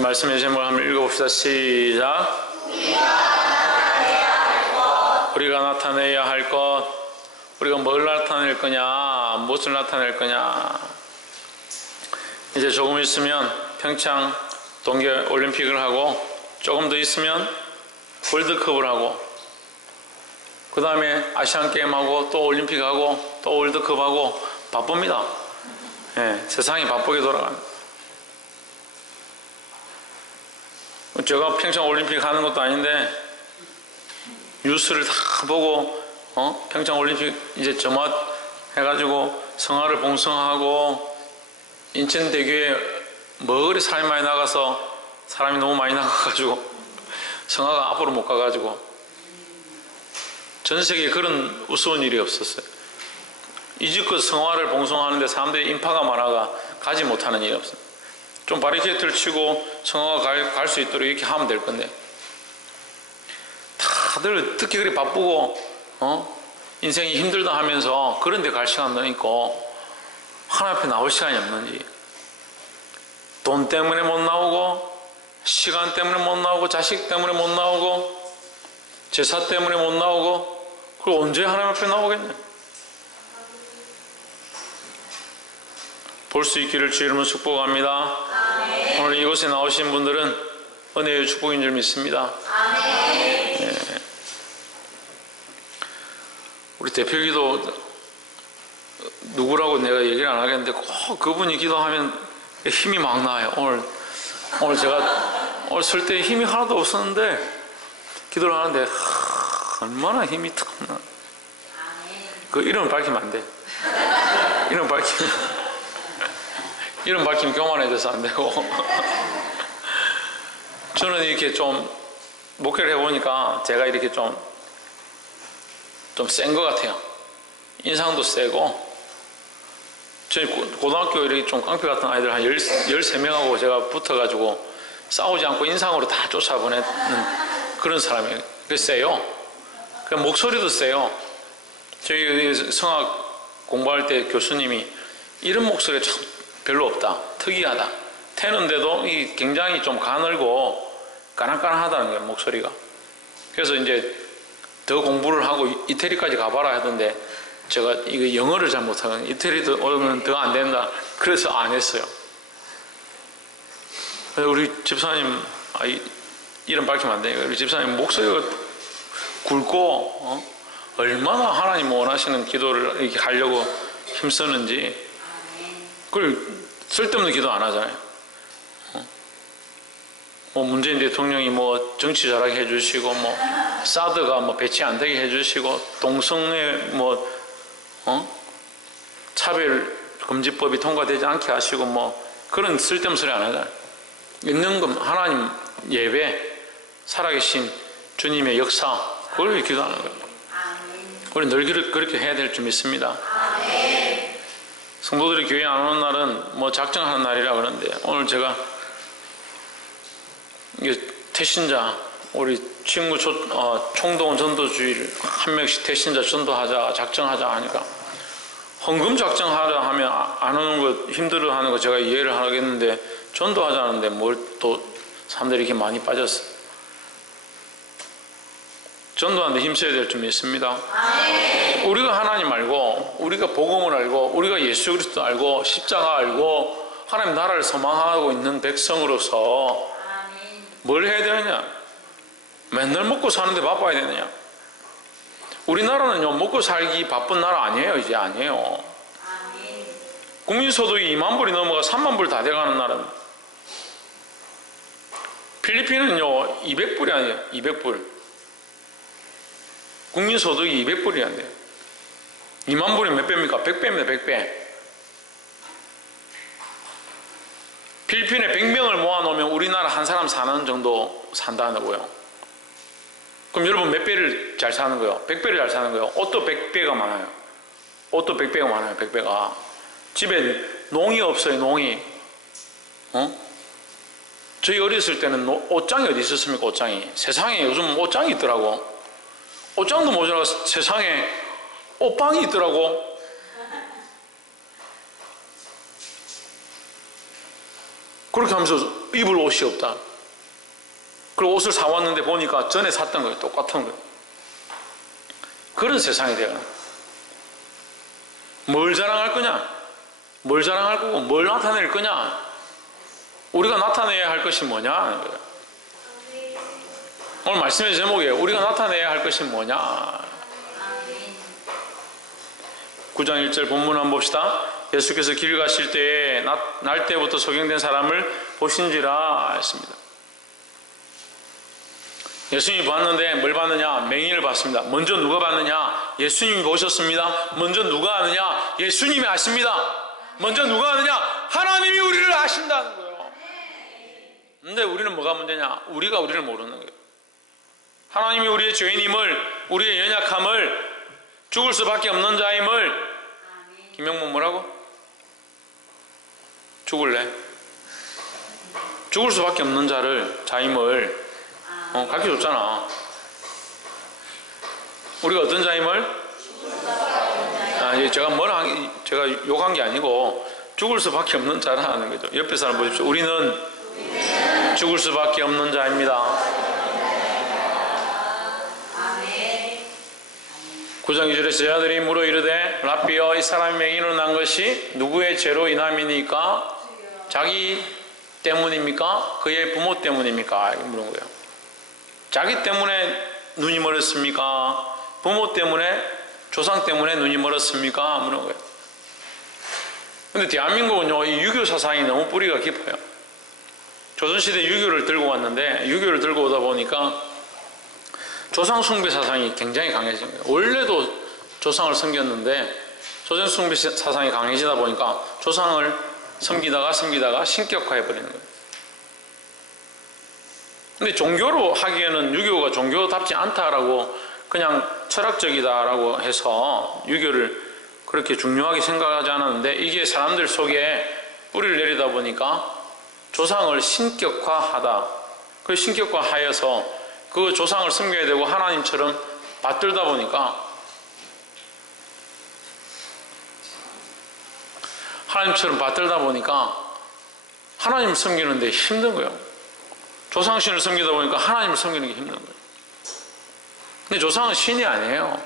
말씀의 제목을 한번 읽어봅시다. 시작. 우리가 나타내야 할 것. 우리가 뭘 나타낼 거냐, 무엇을 나타낼 거냐. 이제 조금 있으면 평창 동계올림픽을 하고, 조금 더 있으면 월드컵을 하고, 그 다음에 아시안게임하고 또 올림픽하고 또 월드컵하고 바쁩니다. 예, 세상이 바쁘게 돌아갑니다. 제가 평창 올림픽 하는 것도 아닌데 뉴스를 다 보고 평창 올림픽 이제 점화 해가지고 성화를 봉숭아하고 인천대교에 뭐 그리 사람이 많이 나가서 사람이 너무 많이 나가가지고 성화가 앞으로 못 가가지고 전 세계에 그런 우스운 일이 없었어요. 이집트 성화를 봉숭아하는데 사람들이 인파가 많아가 가지 못하는 일이 없어요. 좀 바리케이트를 치고 성화가 갈 수 있도록 이렇게 하면 될 건데 다들 특히 그리 바쁘고 인생이 힘들다 하면서 그런 데 갈 시간도 있고 하나님 앞에 나올 시간이 없는지, 돈 때문에 못 나오고 시간 때문에 못 나오고 자식 때문에 못 나오고 제사 때문에 못 나오고, 그걸 언제 하나님 앞에 나오겠냐. 볼 수 있기를 주 이름으로 축복합니다. 아멘. 오늘 이곳에 나오신 분들은 은혜의 축복인 줄 믿습니다. 아멘. 네. 우리 대표기도 누구라고 내가 얘기를 안 하겠는데 꼭 그분이 기도하면 힘이 막 나요. 오늘 제가 오늘 설 때 힘이 하나도 없었는데 기도를 하는데 얼마나 힘이 탁 나. 그 이름을 밝히면 안 돼. 이름 밝히면 교만해져서 안 되고. 저는 이렇게 좀 목회를 해보니까 제가 이렇게 좀 센 것 같아요. 인상도 세고. 저희 고등학교 이렇게 좀 깡패 같은 아이들 한 13명하고 제가 붙어가지고 싸우지 않고 인상으로 다 쫓아보내는 그런 사람이에요. 그래서 세요. 목소리도 세요. 저희 성악 공부할 때 교수님이 이런 목소리가 참 별로 없다, 특이하다, 태는데도 이 굉장히 좀 가늘고 까랑까랑하다는 거예요, 목소리가. 그래서 이제 더 공부를 하고 이태리까지 가봐라 하던데 제가 이거 영어를 잘 못하거든요. 이태리도 오면 더 안 된다, 그래서 안 했어요. 우리 집사님, 이름 밝히면 안 되니까, 우리 집사님 목소리가 굵고 얼마나 하나님 원하시는 기도를 이렇게 하려고 힘쓰는지. 그걸 쓸데없는 기도 안 하잖아요. 문재인 대통령이 정치 잘하게 해주시고, 사드가 배치 안 되게 해주시고, 동성애 차별 금지법이 통과되지 않게 하시고, 그런 쓸데없는 소리 안 하잖아요. 있는 건 하나님 예배, 살아계신 주님의 역사, 그걸 기도하는 거예요. 우리 늘 그렇게 해야 될 줄 믿습니다. 성도들이 교회 안 오는 날은 작정하는 날이라 그러는데, 오늘 제가 태신자, 우리 친구 총동원 전도주의를 한 명씩 태신자 전도하자, 작정하자 하니까 헌금 작정하자 하면 안 오는 거 힘들어 하는 거 제가 이해를 하겠는데, 전도하자는데 뭘 또 사람들이 이렇게 많이 빠졌어. 전도하는데 힘써야 될 줄 믿습니다. 우리가 하나님 알고, 우리가 복음을 알고, 우리가 예수 그리스도 알고, 십자가 알고, 하나님 나라를 소망하고 있는 백성으로서 뭘 해야 되느냐? 맨날 먹고 사는데 바빠야 되느냐? 우리나라는요, 먹고 살기 바쁜 나라 아니에요. 이제 아니에요. 국민소득이 2만 불이 넘어가 3만 불 다 돼가는 나라는. 필리핀은요 200불이 아니에요. 200불. 국민소득이 200불이 안 돼요. 2만 불이 몇 배입니까? 100배입니다. 100배. 필리핀에 100명을 모아놓으면 우리나라 한 사람 사는 정도 산다고요. 그럼 여러분 몇 배를 잘 사는 거예요? 100배를 잘 사는 거예요. 옷도 100배가 많아요. 옷도 100배가 많아요. 100배가. 집에 농이 없어요. 농이. 저희 어렸을 때는 옷장이 어디 있었습니까? 옷장이. 세상에 요즘 옷장이 있더라고. 옷장도 모자라 세상에 옷방이 있더라고. 그렇게 하면서 입을 옷이 없다. 그리고 옷을 사왔는데 보니까 전에 샀던 거예요. 똑같은 거예요. 그런 세상이 되어요. 뭘 자랑할 거냐? 뭘 자랑할 거고 뭘 나타낼 거냐? 우리가 나타내야 할 것이 뭐냐 하는 거예요. 오늘 말씀의 제목이에요. 우리가 나타내야 할 것이 뭐냐. 9장 1절 본문 한번 봅시다. 예수께서 길 가실 때에 날 때부터 소경된 사람을 보신지라 했습니다. 예수님이 봤는데 뭘 봤느냐? 맹인을 봤습니다. 먼저 누가 봤느냐? 예수님이 보셨습니다. 먼저 누가 아느냐? 예수님이 아십니다. 먼저 누가 아느냐? 하나님이 우리를 아신다는 거예요. 근데 우리는 뭐가 문제냐? 우리가 우리를 모르는 거예요. 하나님이 우리의 죄인임을, 우리의 연약함을, 죽을 수밖에 없는 자임을. 김영문 뭐라고? 죽을래? 죽을 수밖에 없는 자임을 가르쳐줬잖아. 우리가 어떤 자임을? 제가 욕한 게 아니고 죽을 수밖에 없는 자라는 거죠. 옆에 사람 보십시오. 우리는 죽을 수밖에 없는 자입니다. 9장 2절에 제자들이 물어 이르되 랍비여 이 사람이 맹인으로 난 것이 누구의 죄로 인함이니까? 자기 때문입니까? 그의 부모 때문입니까? 이렇게 물은 거예요. 자기 때문에 눈이 멀었습니까? 부모 때문에, 조상 때문에 눈이 멀었습니까? 물은 거예요. 근데 대한민국은요, 이 유교 사상이 너무 뿌리가 깊어요. 조선시대 유교를 들고 왔는데, 유교를 들고 오다 보니까 조상 숭배 사상이 굉장히 강해진 거예요. 원래도 조상을 섬겼는데, 조상 숭배 사상이 강해지다 보니까 조상을 섬기다가 신격화해버리는 거예요. 근데 종교로 하기에는 유교가 종교답지 않다라고 그냥 철학적이다라고 해서 유교를 그렇게 중요하게 생각하지 않았는데 이게 사람들 속에 뿌리를 내리다 보니까 조상을 신격화하다. 그 신격화하여서 그 조상을 섬겨야 되고 하나님처럼 받들다 보니까 하나님을 섬기는데 힘든 거예요. 조상신을 섬기다 보니까 하나님을 섬기는 게 힘든 거예요. 근데 조상은 신이 아니에요.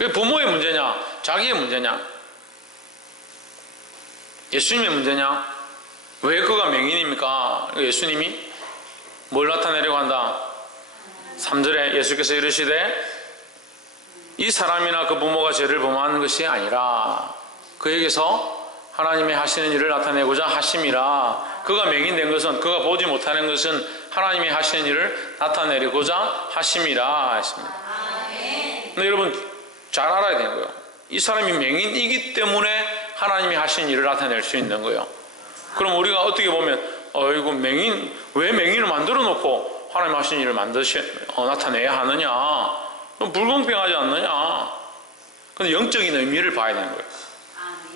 왜 부모의 문제냐? 자기의 문제냐? 예수님의 문제냐? 왜 그가 맹인입니까? 예수님이 뭘 나타내려고 한다? 3절에 예수께서 이르시되 이 사람이나 그 부모가 죄를 범하는 것이 아니라 그에게서 하나님이 하시는 일을 나타내고자 하심이라. 그가 맹인된 것은, 그가 보지 못하는 것은 하나님이 하시는 일을 나타내고자 하심이라 했습니다. 근데 여러분 잘 알아야 되는 거예요. 이 사람이 맹인이기 때문에 하나님이 하시는 일을 나타낼 수 있는 거예요. 그럼 우리가 어떻게 보면 이거 왜 맹인을 만들어 놓고 하나님 하시는 일을 나타내야 하느냐? 불공평하지 않느냐? 근데 영적인 의미를 봐야 되는 거예요.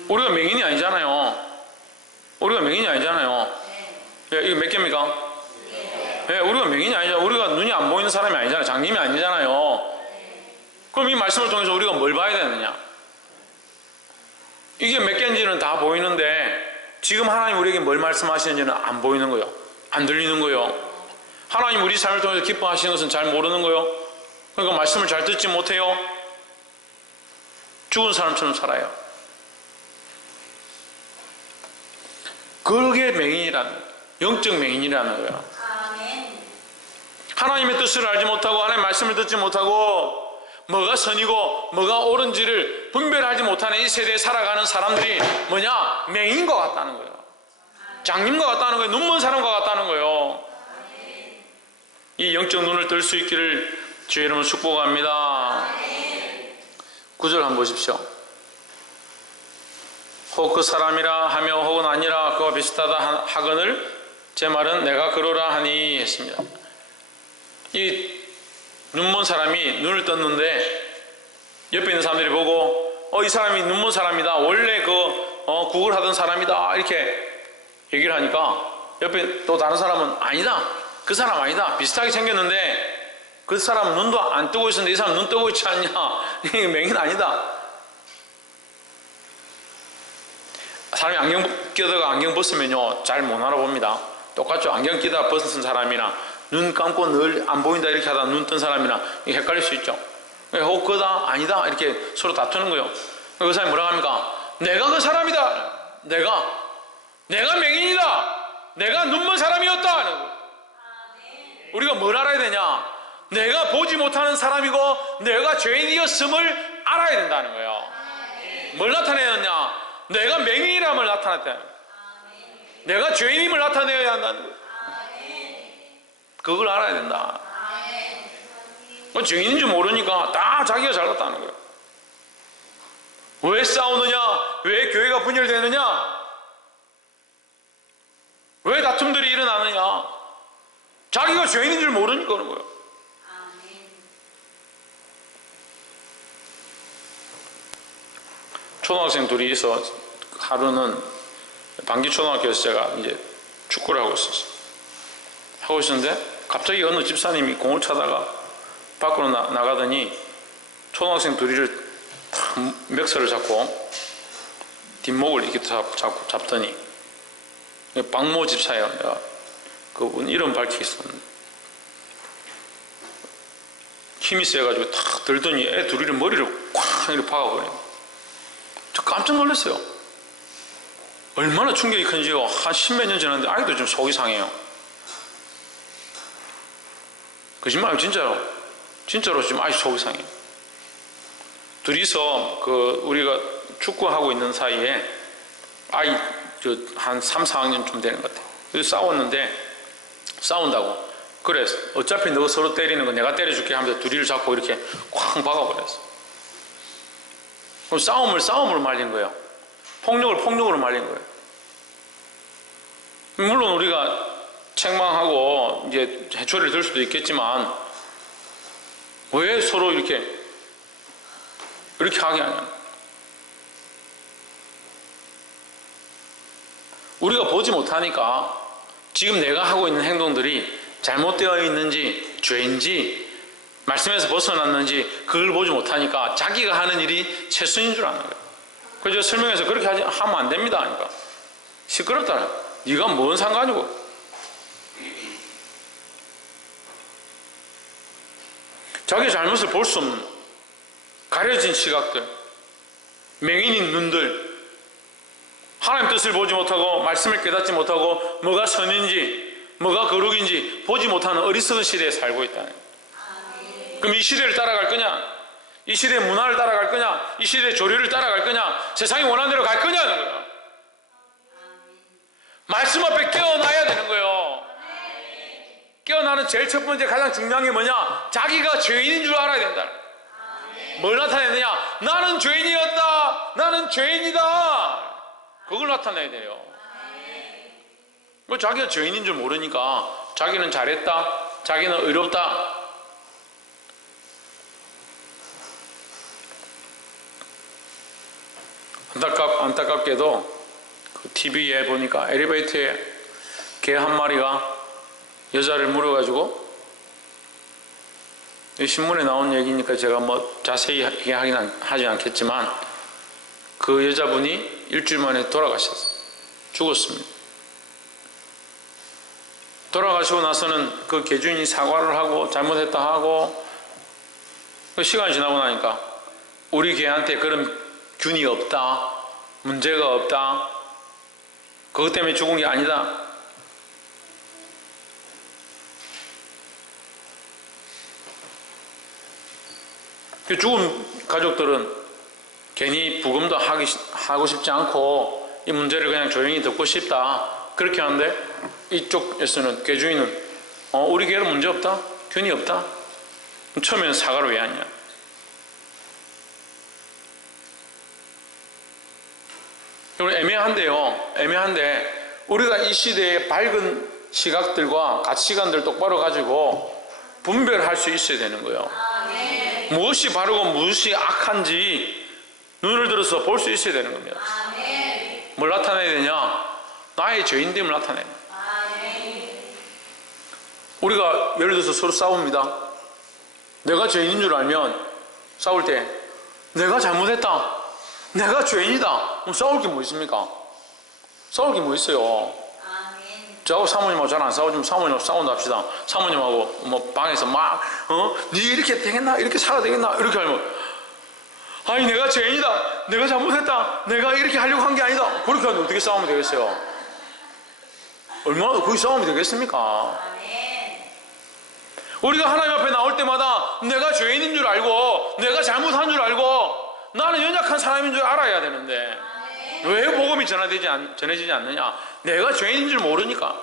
우리가 맹인이 아니잖아요. 이거 몇 개입니까? 우리가 맹인이 아니잖아요. 우리가 눈이 안 보이는 사람이 아니잖아요. 장님이 아니잖아요. 그럼 이 말씀을 통해서 우리가 뭘 봐야 되느냐? 이게 몇 개인지는 다 보이는데 지금 하나님 우리에게 뭘 말씀하시는지는 안 보이는 거예요. 안 들리는 거예요. 하나님 우리 삶을 통해서 기뻐하시는 것은 잘 모르는 거예요. 그러니까 말씀을 잘 듣지 못해요. 죽은 사람처럼 살아요. 그게 맹인이라는 거예요. 영적 맹인이라는 거예요. 하나님의 뜻을 알지 못하고 하나님의 말씀을 듣지 못하고 뭐가 선이고 뭐가 옳은지를 분별하지 못하는 이 세대에 살아가는 사람들이 뭐냐? 맹인과 같다는 거예요. 장님과 같다는 거예요. 눈먼 사람과 같다는 거예요. 이 영적 눈을 뜰 수 있기를 주의 이름으로 축복합니다. 9절 한번 보십시오. 혹 그 사람이라 하며 혹은 아니라 그와 비슷하다 하거늘 제 말은 내가 그러라 하니 했습니다. 이 눈먼 사람이 눈을 떴는데 옆에 있는 사람들이 보고 이 사람이 눈먼 사람이다. 원래 국을 하던 사람이다. 이렇게 얘기를 하니까 옆에 또 다른 사람은 아니다. 그 사람 아니다. 비슷하게 생겼는데 그 사람 눈도 안 뜨고 있었는데 이 사람 눈 뜨고 있지 않냐. 이게 맹인 아니다. 사람이 끼다가 안경 벗으면요 잘 못 알아봅니다. 똑같죠. 안경 끼다 벗은 사람이나 눈 감고 늘 안 보인다 이렇게 하다 눈 뜬 사람이나 헷갈릴 수 있죠. 그거다 아니다 이렇게 서로 다투는 거예요. 그 사람이 뭐라고 합니까? 내가 그 사람이다. 내가 맹인이다. 내가 눈먼 사람이었다. 우리가 뭘 알아야 되냐? 내가 보지 못하는 사람이고 내가 죄인이었음을 알아야 된다는 거예요. 뭘 나타내느냐? 내가 맹인이라는 걸 나타냈다. 내가 죄인임을 나타내야 한다는 거예요. 그걸 알아야 된다. 죄인인 줄 모르니까 다 자기가 잘났다는 거예요. 왜 싸우느냐? 왜 교회가 분열되느냐? 왜 다툼들이 일어나느냐? 자기가 죄인인 줄 모르니까 그런 거예요. 초등학생 둘이 있어. 하루는 방기초등학교에서 제가 이제 축구를 하고 있었어요. 하고 있었는데 갑자기 어느 집사님이 공을 차다가 밖으로 나가더니 초등학생 둘이를 탁 멱살을 잡고 뒷목을 이렇게 잡더니 박모 집사예요. 내가 그분 이름 밝히겠었는데 힘이 세가지고 탁 들더니 애 둘이를 머리를 꽉 이렇게 박아버려요. 저 깜짝 놀랐어요. 얼마나 충격이 큰지요. 한 십몇 년 지났는데 아직도 좀 속이 상해요. 거짓말 진짜로 지금 아직 속이 상해요. 둘이서 우리가 축구하고 있는 사이에 아이 한 3, 4학년쯤 되는 것 같아요. 그래서 싸운다고 그래 어차피 너 서로 때리는 거 내가 때려줄게 하면서 둘이를 잡고 이렇게 쾅 박아버렸어. 그럼 싸움으로 말린 거예요. 폭력으로 말린 거예요. 물론 우리가 책망하고 이제 해초리를 들 수도 있겠지만 왜 서로 이렇게 하게 하냐? 우리가 보지 못하니까 지금 내가 하고 있는 행동들이 잘못되어 있는지 죄인지 말씀에서 벗어났는지 그걸 보지 못하니까 자기가 하는 일이 최선인 줄 아는 거예요. 그래서 설명해서 그렇게 하면 안 됩니다 하니까 시끄럽다. 네가 뭔 상관이고. 자기 잘못을 볼 수 없는 가려진 시각들, 맹인인 눈들, 하나님 뜻을 보지 못하고 말씀을 깨닫지 못하고 뭐가 선인지 뭐가 거룩인지 보지 못하는 어리석은 시대에 살고 있다는 거예요. 그럼 이 시대를 따라갈 거냐? 이 시대의 문화를 따라갈 거냐? 이 시대의 조류를 따라갈 거냐? 세상이 원하는 대로 갈 거냐는 거예요. 말씀 앞에 깨어나야 되는 거예요. 깨어나는 제일 첫 번째 가장 중요한 게 뭐냐? 자기가 죄인인 줄 알아야 된다. 뭘 나타내느냐? 나는 죄인이었다. 나는 죄인이다. 그걸 나타내야 돼요. 뭐 자기가 죄인인 줄 모르니까 자기는 잘했다. 자기는 의롭다. 안타깝게도 그 TV에 보니까 엘리베이터에 개 한 마리가 여자를 물어가지고 신문에 나온 얘기니까 제가 뭐 자세히 하진 않겠지만 그 여자분이 일주일 만에 돌아가셨어요. 죽었습니다. 돌아가시고 나서는 그 개주인이 사과를 하고 잘못했다 하고 시간이 지나고 나니까 우리 개한테 그런 균이 없다. 문제가 없다. 그것 때문에 죽은 게 아니다. 죽은 가족들은 괜히 부검도 하고 싶지 않고 이 문제를 그냥 조용히 듣고 싶다. 그렇게 하는데 이쪽에서는 개주인은 우리 개는 문제 없다. 균이 없다. 처음에는 사과를 왜 하냐. 애매한데 우리가 이 시대의 밝은 시각들과 가치관들 똑바로 가지고 분별할 수 있어야 되는 거예요. 무엇이 바르고 무엇이 악한지 눈을 들어서 볼 수 있어야 되는 겁니다. 뭘 나타내야 되냐? 나의 죄인됨을 나타내야 돼요. 우리가 예를 들어서 서로 싸웁니다. 내가 죄인인 줄 알면 싸울 때 내가 잘못했다. 내가 죄인이다. 그럼 싸울 게 뭐 있습니까? 싸울 게 뭐 있어요? 저하고 사모님하고 잘 안 싸우지만 사모님하고 싸운다 합시다. 사모님하고 뭐 방에서 막 니 이렇게 되겠나? 이렇게 살아야 되겠나? 이렇게 하면 아니 내가 죄인이다. 내가 잘못했다. 내가 이렇게 하려고 한 게 아니다. 그렇게 하면 어떻게 싸우면 되겠어요? 얼마나 그렇게 싸우면 되겠습니까? 우리가 하나님 앞에 나올 때마다 내가 죄인인 줄 알고 내가 잘못한 줄 알고 나는 연약한 사람인 줄 알아야 되는데 왜 복음이 전해지지 않느냐? 내가 죄인인 줄 모르니까.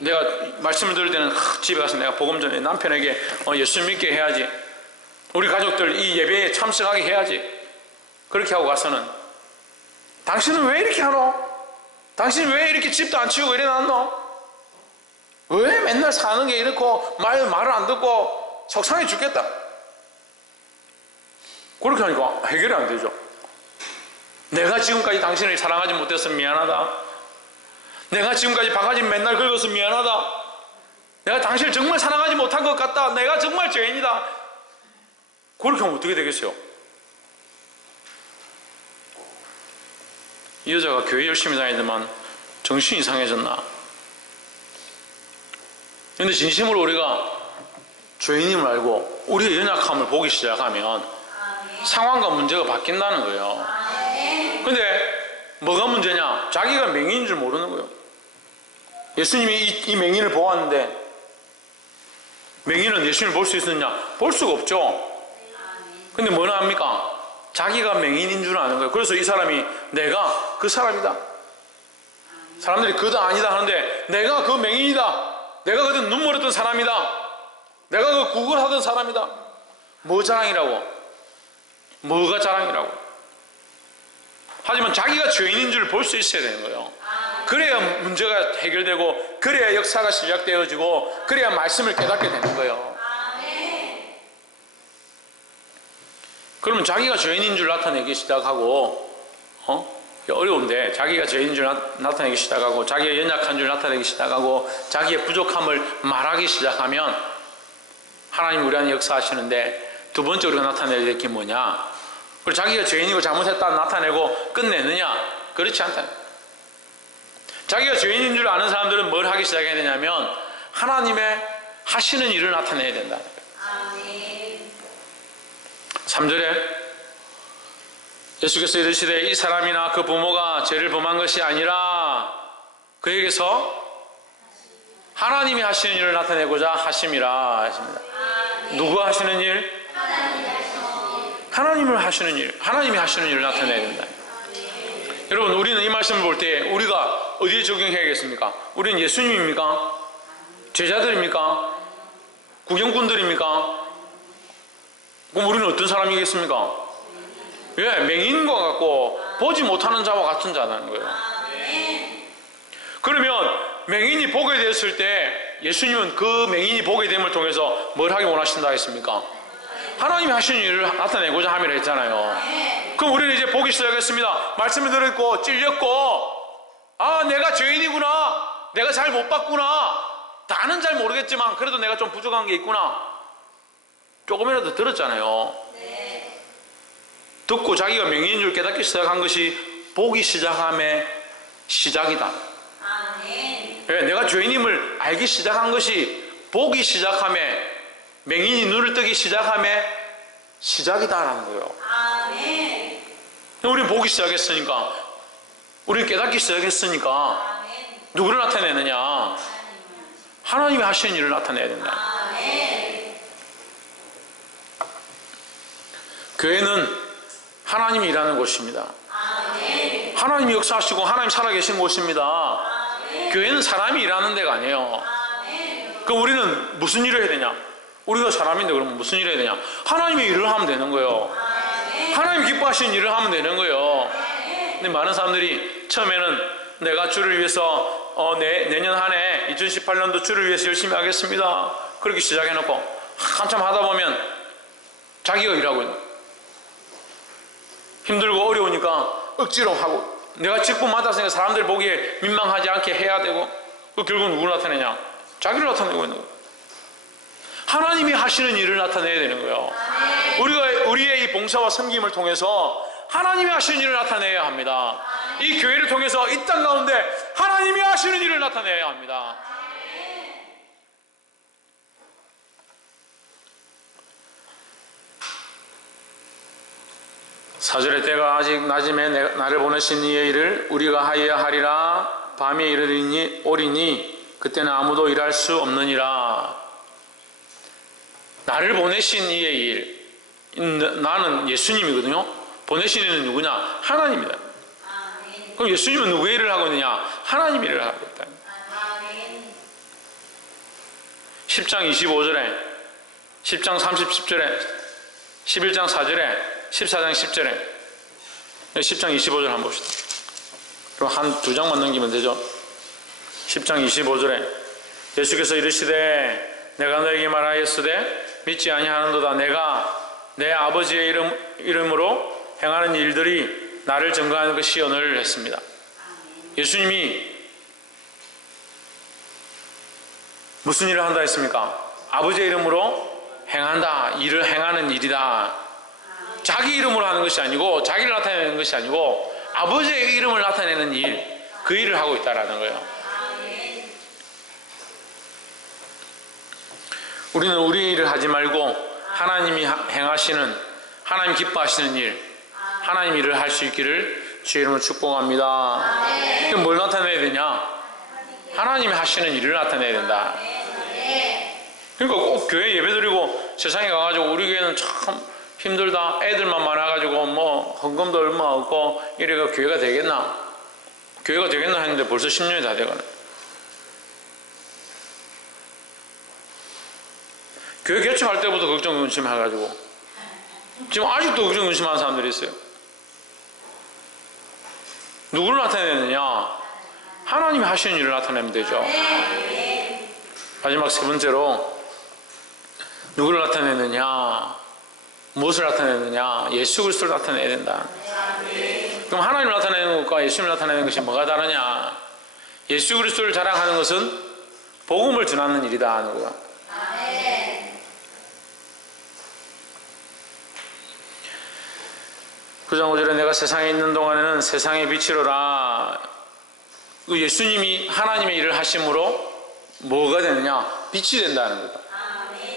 내가 말씀을 들을 때는 집에 가서 내가 복음 전에 남편에게 예수 믿게 해야지. 우리 가족들 이 예배에 참석하게 해야지. 그렇게 하고 가서는 당신은 왜 이렇게 하노? 당신 왜 이렇게 집도 안 치우고 이래 놨노? 왜 맨날 사는 게 이렇고 말을 안 듣고 속상해 죽겠다. 그렇게 하니까 해결이 안 되죠. 내가 지금까지 당신을 사랑하지 못해서 미안하다. 내가 지금까지 바가지 맨날 긁어서 미안하다. 내가 당신을 정말 사랑하지 못한 것 같다. 내가 정말 죄인이다. 그렇게 하면 어떻게 되겠어요? 이 여자가 교회 열심히 다니더만 정신이 이상해졌나? 그런데 진심으로 우리가 죄인임을 알고 우리의 연약함을 보기 시작하면 상황과 문제가 바뀐다는 거예요. 근데 뭐가 문제냐? 자기가 맹인인 줄 모르는 거예요. 예수님이 이 맹인을 보았는데 맹인은 예수님을 볼 수 있었느냐? 볼 수가 없죠. 근데 뭐나 합니까? 자기가 맹인인 줄 아는 거예요. 그래서 이 사람이 내가 그 사람이다. 사람들이 그다 아니다 하는데 내가 그 맹인이다. 내가 그때 눈물 흘렸던 사람이다. 내가 그 구걸하던 사람이다. 뭐 자랑이라고? 뭐가 자랑이라고? 하지만 자기가 죄인인 줄 볼 수 있어야 되는 거예요. 그래야 문제가 해결되고 그래야 역사가 시작되어지고 그래야 말씀을 깨닫게 되는 거예요. 그러면 자기가 죄인인 줄 나타내기 시작하고 어려운데 자기가 죄인인 줄 나타내기 시작하고 자기가 연약한 줄 나타내기 시작하고 자기의 부족함을 말하기 시작하면 하나님 우리 안에 역사하시는데 두 번째 우리가 나타내야 될 게 뭐냐? 그리고 자기가 죄인이고 잘못했다 나타내고 끝내느냐? 그렇지 않다. 자기가 죄인인 줄 아는 사람들은 뭘 하기 시작해야 되냐면 하나님의 하시는 일을 나타내야 된다. 3절에 예수께서 이르시되 이 사람이나 그 부모가 죄를 범한 것이 아니라 그에게서 하나님이 하시는 일을 나타내고자 하심이라 하십니다. 누가 하시는 일? 하나님을 하시는 일, 하나님이 하시는 일을 나타내야 된다. 여러분 우리는 이 말씀을 볼 때 우리가 어디에 적용해야겠습니까? 우리는 예수님입니까? 제자들입니까? 구경꾼들입니까? 그럼 우리는 어떤 사람이겠습니까? 예, 맹인과 같고 보지 못하는 자와 같은 자라는 거예요. 그러면 맹인이 보게 되었을 때 예수님은 그 맹인이 보게 됨을 통해서 뭘 하기 원하신다 했습니까? 하나님이 하시는 일을 나타내고자 함이라 했잖아요. 그럼 우리는 이제 보기 시작했습니다. 말씀을 들었고 찔렸고 아 내가 죄인이구나. 내가 잘 못 봤구나. 다는 잘 모르겠지만 그래도 내가 좀 부족한 게 있구나. 조금이라도 들었잖아요. 듣고 자기가 맹인인 줄 깨닫기 시작한 것이 보기 시작함의 시작이다. 네, 내가 죄인임을 알기 시작한 것이 보기 시작함에 맹인이 눈을 뜨기 시작함에 시작이다라는 거예요. 우리는 보기 시작했으니까 우리는 깨닫기 시작했으니까 누구를 나타내느냐? 하나님이 하시는 일을 나타내야 된다. 교회는 하나님이 일하는 곳입니다. 하나님이 역사하시고 하나님 살아계신 곳입니다. 교회는 사람이 일하는 데가 아니에요. 그럼 우리는 무슨 일을 해야 되냐? 우리가 사람인데 그러면 무슨 일을 해야 되냐? 하나님의 일을 하면 되는 거예요. 하나님 기뻐하시는 일을 하면 되는 거예요. 근데 많은 사람들이 처음에는 내가 주를 위해서 내년 한 해 2018년도 주를 위해서 열심히 하겠습니다. 그렇게 시작해놓고 한참 하다 보면 자기가 일하고 있는 거예요. 힘들고 어려우니까 억지로 하고 내가 직분 맡았으니까 사람들 보기에 민망하지 않게 해야 되고 결국 누구를 나타내냐? 자기를 나타내고 있는 거예요. 하나님이 하시는 일을 나타내야 되는 거예요. 우리가 우리의 이 봉사와 섬김을 통해서 하나님이 하시는 일을 나타내야 합니다. 이 교회를 통해서 이 땅 가운데 하나님이 하시는 일을 나타내야 합니다. 사절의 때가 아직 낮음에 나를 보내신 이의 일을 우리가 하여야 하리라. 밤에 이르리니 오리니 그때는 아무도 일할 수 없느니라. 나를 보내신 이의 일, 나는 예수님이거든요. 보내신 이는 누구냐? 하나님이다. 그럼 예수님은 누구의 일을 하고 있느냐? 하나님 일을 하고 있다. 10장 25절에 10장 30절에 11장 4절에 14장 10절에 10장 25절 한번 봅시다. 그럼 한 두 장만 넘기면 되죠. 10장 25절에 예수께서 이르시되 내가 너에게 말하였으되 믿지 아니하는도다. 내가 내 아버지의 이름으로 행하는 일들이 나를 증거하는 것이오늘 했습니다. 예수님이 무슨 일을 한다 했습니까? 아버지의 이름으로 행한다. 일을 행하는 일이다. 자기 이름으로 하는 것이 아니고 자기를 나타내는 것이 아니고 아버지의 이름을 나타내는 일, 그 일을 하고 있다는 거예요. 우리는 우리 일을 하지 말고 하나님이 행하시는, 하나님 기뻐하시는 일, 하나님 일을 할 수 있기를 주의 이름으로 축복합니다. 그럼 뭘 나타내야 되냐? 하나님이 하시는 일을 나타내야 된다. 그러니까 꼭 교회 예배드리고 세상에 가가지고 우리 교회는 참 힘들다, 애들만 많아가지고 뭐 헌금도 얼마 없고 이래가 교회가 되겠나? 교회가 되겠나 했는데 벌써 10년이 다 돼가네. 교회 개척할 때부터 걱정 근심해가지고 지금 아직도 걱정 근심하는 사람들이 있어요. 누구를 나타내느냐? 하나님이 하시는 일을 나타내면 되죠. 마지막 세 번째로 누구를 나타내느냐? 무엇을 나타내느냐? 예수 그리스도를 나타내야 된다. 그럼 하나님을 나타내는 것과 예수님을 나타내는 것이 뭐가 다르냐? 예수 그리스도를 자랑하는 것은 복음을 전하는 일이다 하는 거야. 9장 5절에 내가 세상에 있는 동안에는 세상의 빛이로라. 예수님이 하나님의 일을 하심으로 뭐가 되느냐? 빛이 된다는 거다.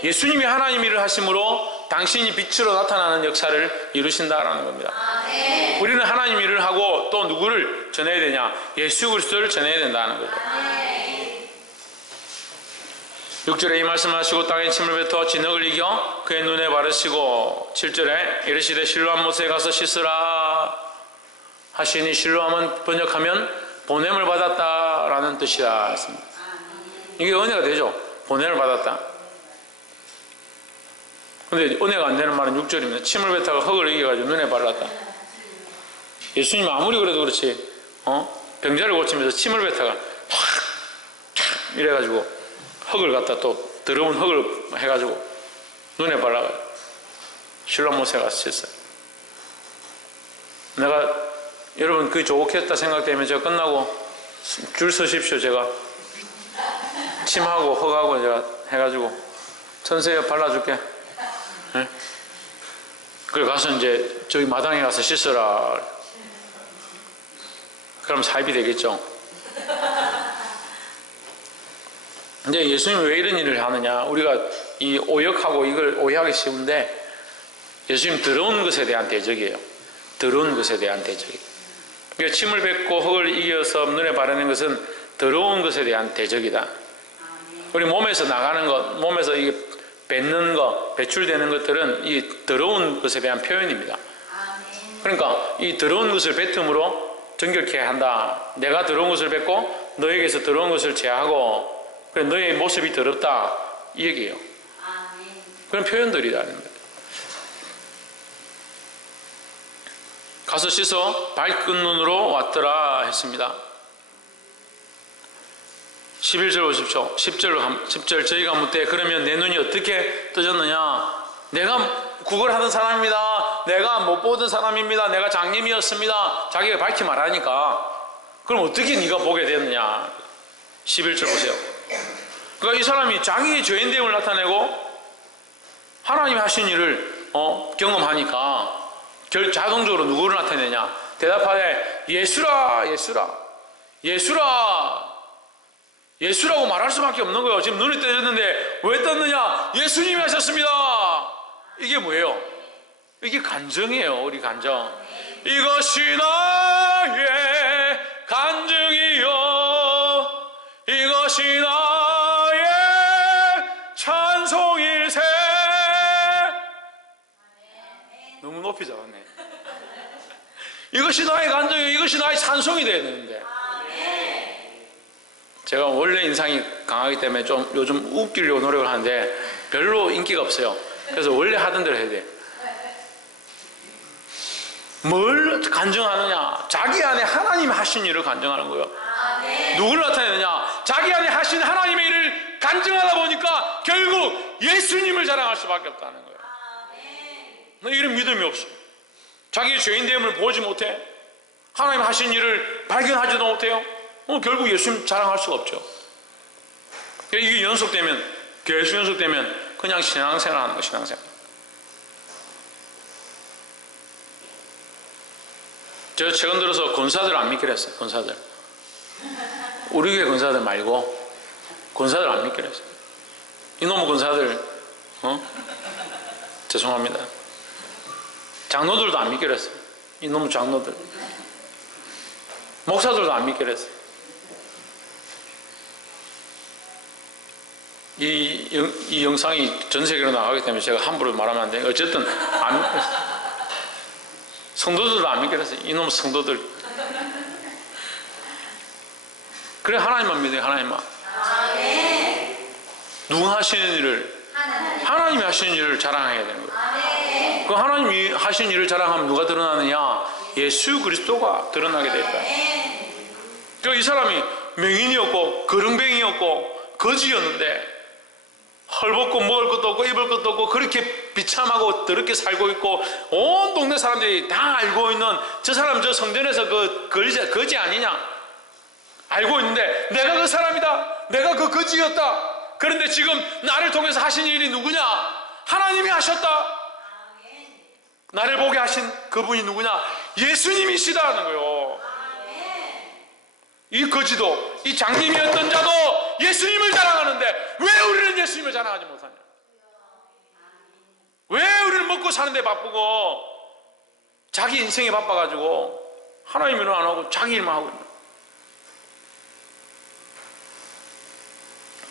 예수님이 하나님 일을 하심으로 당신이 빛으로 나타나는 역사를 이루신다라는 겁니다. 우리는 하나님 일을 하고 또 누구를 전해야 되냐? 예수 그리스도를 전해야 된다는 거죠. 6절에 이 말씀하시고 땅에 침을 뱉어 진흙을 이겨 그의 눈에 바르시고 7절에 이르시되 실로암 못에 가서 씻으라 하시니 실로암은 번역하면 보냄을 받았다라는 뜻이라 했습니다. 이게 은혜가 되죠. 보냄을 받았다. 근데 은혜가 안 되는 말은 6절입니다. 침을 뱉다가 흙을 이겨가지고 눈에 발랐다. 예수님 아무리 그래도 그렇지 병자를 고치면서 침을 뱉다가 확 이래가지고 흙을 갖다 또 더러운 흙을 해가지고 눈에 발라가지고 실로암 못에 가서 씻어요. 내가 여러분 그게 좋겠다 생각되면 제가 끝나고 줄 서십시오. 제가 침하고 흙하고 제가 해가지고 천세에 발라줄게. 네? 그래 가서 이제 저기 마당에 가서 씻어라. 그럼 사입이 되겠죠. 근데 예수님이 왜 이런 일을 하느냐? 우리가 이 오역하고 이걸 오해하기 쉬운데 예수님 더러운 것에 대한 대적이에요. 더러운 것에 대한 대적이에요. 그러니까 침을 뱉고 흙을 이겨서 눈에 바르는 것은 더러운 것에 대한 대적이다. 우리 몸에서 나가는 것, 몸에서 이게 뱉는 것, 배출되는 것들은 이 더러운 것에 대한 표현입니다. 그러니까 이 더러운 것을 뱉음으로 정결케 한다. 내가 더러운 것을 뱉고 너에게서 더러운 것을 제하고 그래 너의 모습이 더럽다 이 얘기예요. 그런 표현들이라는 거예요. 가서 씻어 밝은 눈으로 왔더라 했습니다. 11절 보십시오. 10절 저희가 묻되 그러면 내 눈이 어떻게 떠졌느냐? 내가 구걸하던 사람입니다. 내가 못 보던 사람입니다. 내가 장님이었습니다. 자기가 밝히 말하니까 그럼 어떻게 네가 보게 됐느냐? 11절 보세요. 그러니까 이 사람이 자기의 죄인됨을 나타내고 하나님이 하신 일을 경험하니까 자동적으로 누구를 나타내냐? 대답하되 예수라 예수라 예수라 예수라고 말할 수밖에 없는 거예요. 지금 눈이 떠졌는데 왜 떴느냐? 예수님이 하셨습니다. 이게 뭐예요? 이게 간증이에요. 우리 간증. 이것이 나의 간증이요 이것이 나의 찬송일세. 너무 높이 잡았네. 이것이 나의 간증이요 이것이 나의 찬송이 돼야 되는데, 제가 원래 인상이 강하기 때문에 좀 요즘 웃기려고 노력을 하는데 별로 인기가 없어요. 그래서 원래 하던 대로 해야 돼. 뭘 간증하느냐? 자기 안에 하나님 하신 일을 간증하는 거예요. 누구를 나타내느냐? 자기 안에 하신 하나님의 일을 간증하다 보니까 결국 예수님을 자랑할 수밖에 없다는 거예요. 이런 믿음이 없어. 자기의 죄인됨을 보지 못해. 하나님 하신 일을 발견하지도 못해요. 결국 예수님 자랑할 수가 없죠. 이게 연속되면, 계속 연속되면 그냥 신앙생활 하는 거예요. 신앙생활. 제가 최근 들어서 권사들 안 믿기로 했어요. 권사들. 우리 교회 권사들 말고 권사들 안 믿기로 했어요. 이놈의 권사들, 죄송합니다. 장로들도 안 믿기로 했어요. 이놈의 장로들. 목사들도 안 믿기로 했어요. 이 영상이 전 세계로 나가기 때문에 제가 함부로 말하면 안 돼요. 어쨌든 성도들도 안 믿기로 했어요. 이놈 성도들. 그래, 하나님만 믿어요. 하나님만. 누가 하시는 일을, 하나님이 하시는 일을 자랑해야 되는 거예요. 그 하나님이 하신 일을 자랑하면 누가 드러나느냐? 예수 그리스도가 드러나게 될 거예요. 그러니까 이 사람이 맹인이었고 거렁뱅이였고 거지였는데 헐벗고 먹을 것도 없고 입을 것도 없고 그렇게 비참하고 더럽게 살고 있고 온 동네 사람들이 다 알고 있는 저 사람 저 성전에서 그 거지 아니냐 알고 있는데, 내가 그 사람이다, 내가 그 거지였다. 그런데 지금 나를 통해서 하신 일이 누구냐? 하나님이 하셨다. 나를 보게 하신 그분이 누구냐? 예수님이시다는 거예요. 이 거지도, 이 장님이었던 자도 예수님을 자랑하는데 왜 우리는 예수님을 자랑하지 못하냐? 왜 우리는 먹고 사는데 바쁘고 자기 인생에 바빠가지고 하나님 일을 안 하고 자기 일만 하고 있는 거예요.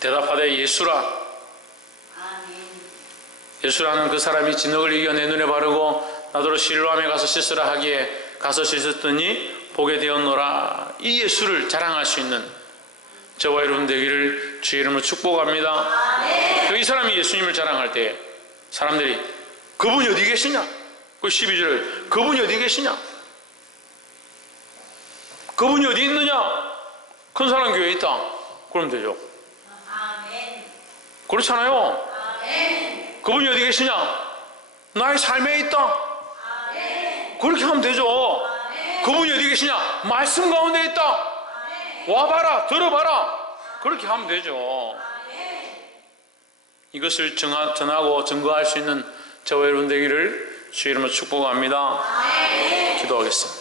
대답하되 예수라. 예수라는 그 사람이 진흙을 이겨 내 눈에 바르고 나더러 실로암에 가서 씻으라 하기에 가서 씻었더니 보게 되었노라. 이 예수를 자랑할 수 있는 저와 여러분 되기를 주의 이름으로 축복합니다. 이 사람이 예수님을 자랑할 때 사람들이 그분이 어디 계시냐? 그 12절을 그분이 어디 계시냐? 그분이 어디 있느냐? 큰 사람 교회에 있다. 그러면 되죠. 그렇잖아요. 그분이 어디 계시냐? 나의 삶에 있다. 그렇게 하면 되죠. 그분이 어디 계시냐? 말씀 가운데 있다. 와봐라, 들어봐라. 그렇게 하면 되죠. 이것을 전하고 증거할 수 있는 저와 여러분 되기를 주의 이름으로 축복합니다. 기도하겠습니다.